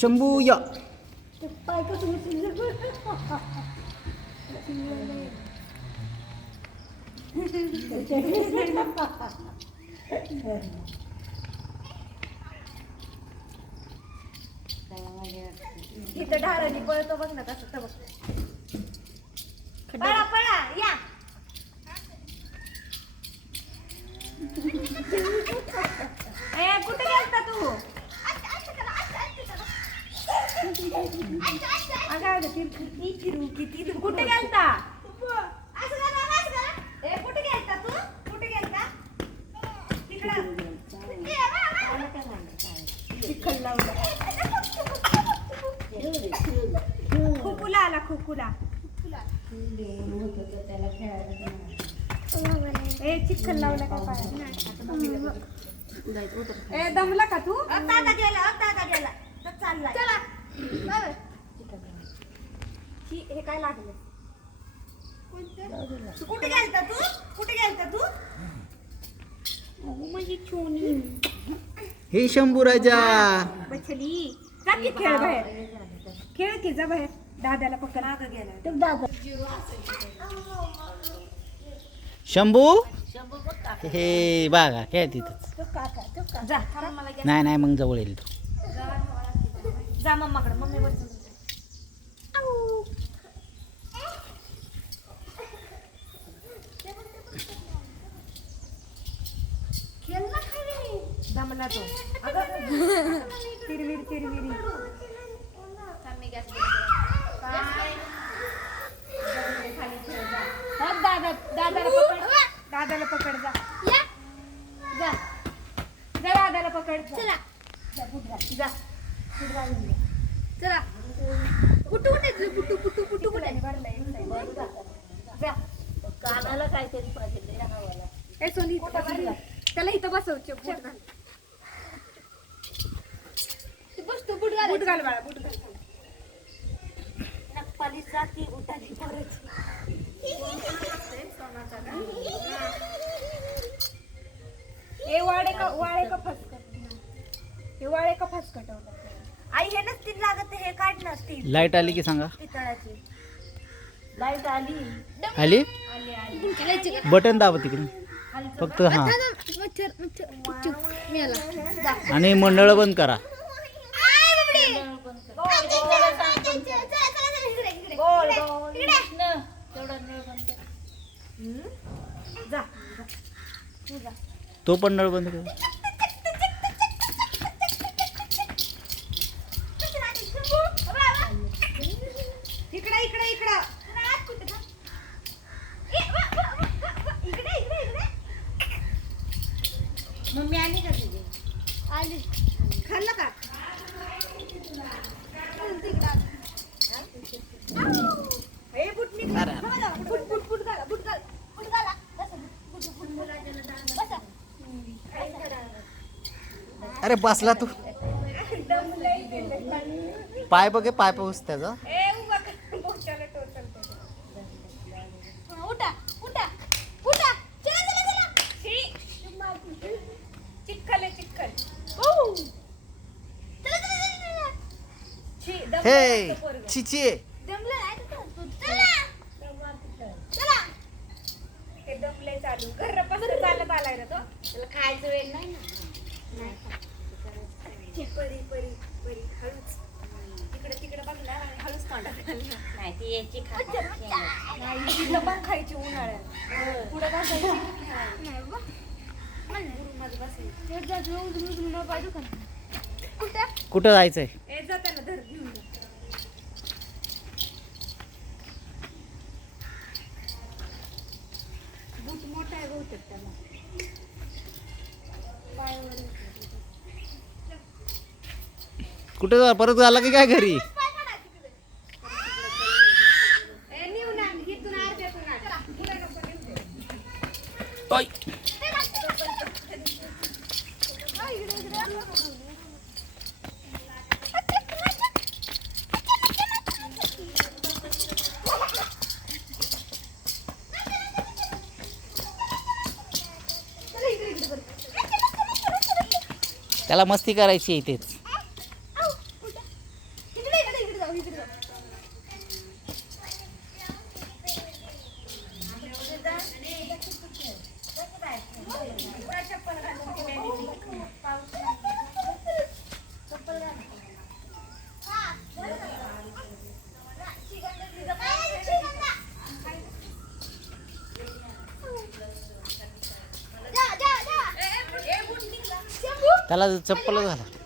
शंभू या इथं ढारांनी पळतो बघ ना कसं बघ. पळा पळा या. कुठे गेलता तू? कुठे गेलता? कुठे गेलता तू? कुठे गेलता? तिकडं चिखल लावला. खुकुला आला खुकुला. चिखल लावला का पायाला? दमला का तू? दादा गेला तर चालला. चला हे काय लागलं? कुठे गेलता तू? कुठे गेलता तू? माझी छोनी हे शंभू राजा बचली. जा की खेळ बाहेर. खेळ की जा बाहेर. दादाला पकड. माग गेला दादा. शंभू हे बघा काय तिथंच. जा नाही नाही मग जवळ येईल तू. जा मम्माकडे. मम्मी वर दमला तो. तिरविरी दादाला पकड. जा जा दादाला पकड. चला जा चला. पुटू कुठे जा. कानाला काहीतरी पाहिजे. सोनी त्याला इथं बसवचे. बूट घाल बाळा. बूट घाल. नक्पाली जाती उठाली परत. वाळे का फसकटवलं. आई हे नसतील लागत. हे काढ नसतील. लाईट आली की सांगा. पितळाची लाईट आली. आली बटन दाबा तिकडून फक्त. हा आणि मंडळ बंद करा. तो पण नळ बंद करा. मम्मी आली का तुझी? आली. खाल्लं का? अरे बसला तू. पाय बघे पाय पाऊस त्याचा. हे चिची दमले चालू. घरापासून चालत आलाय ना तो. त्याला खायचं वेळ नाही ना. परी परी परी हळूच. तिकडे बघला आणि हळूच तोंडात नाही. ती याची तिला पण खायची उन्हाळ्यात. पुढे कुठं जायचंय? जाताना धर घेऊन जा. बूट मोठा आहे बहुतेक त्याला. पायावर कुठे जा परत झाला की काय घरी? त्याला मस्ती करायची आहे इथेच. इकडे जाऊ इकडे जाऊ. चप्पल घालून चप्पल घाल. त्याला चप्पल घाला.